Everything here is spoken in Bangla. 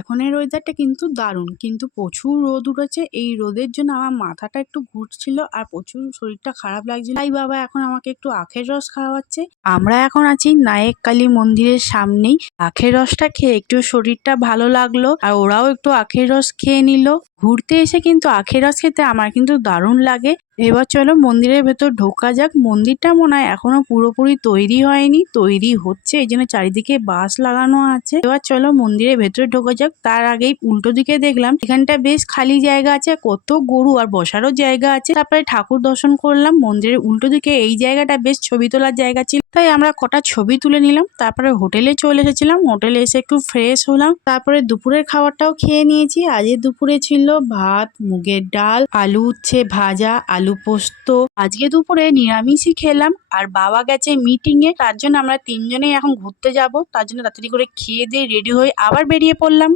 এখনের ওয়েদারটা কিন্তু দারুণ, কিন্তু প্রচুর রোদ উঠেছে। এই রোদের জন্য আমার মাথাটা একটু ঘুরছিল আর প্রচুর শরীরটা খারাপ লাগছিল। তাই বাবা এখন আমাকে একটু আখের রস খাওয়াচ্ছে। আমরা এখন আছি নায়েক কালী মন্দিরের সামনেই। আখের রসটা খেয়ে একটু শরীরটা ভালো লাগলো আর ওরাও একটু আখের রস খেয়ে নিল। ঘুরতে এসে কিন্তু আখের রস খেতে আমার কিন্তু দারুণ লাগে। এবার চলো মন্দিরের ভেতর ঢোকা যাক। মন্দিরটা মনে হয় এখনো পুরোপুরি তৈরি হয়নি, তৈরি হচ্ছে, এই জন্য চারিদিকে বাঁশ লাগানো আছে। এবার চলো মন্দিরের ভেতরে ঢোকা যাক। তার আগেই উল্টো দিকে দেখলাম এখানটা বেশ খালি জায়গা আছে, কত গরু আর বসারও জায়গা আছে। তারপরে ঠাকুর দর্শন করলাম। মন্দিরের উল্টো দিকে এই জায়গাটা বেশ ছবি তোলার জায়গা ছিল, তাই আমরা কটা ছবি তুলে নিলাম। তারপরে হোটেলে চলে এসেছিলাম। হোটেলে এসে একটু ফ্রেশ হলাম। তারপরে দুপুরের খাবারটাও খেয়ে নিয়েছি। আজকে দুপুরে ছিল ভাত, মুগের ডাল, আলু উচ্ছে ভাজা, আলু পোস্ত। আজকে দুপুরে নিরামিষই খেলাম। আর বাবা গেছে মিটিং এ, তার জন্য আমরা তিনজনেই এখন ঘুরতে যাব। তার জন্য তাড়াতাড়ি করে খেয়ে দিয়ে রেডি হয়ে আবার বেরিয়ে পড়লাম।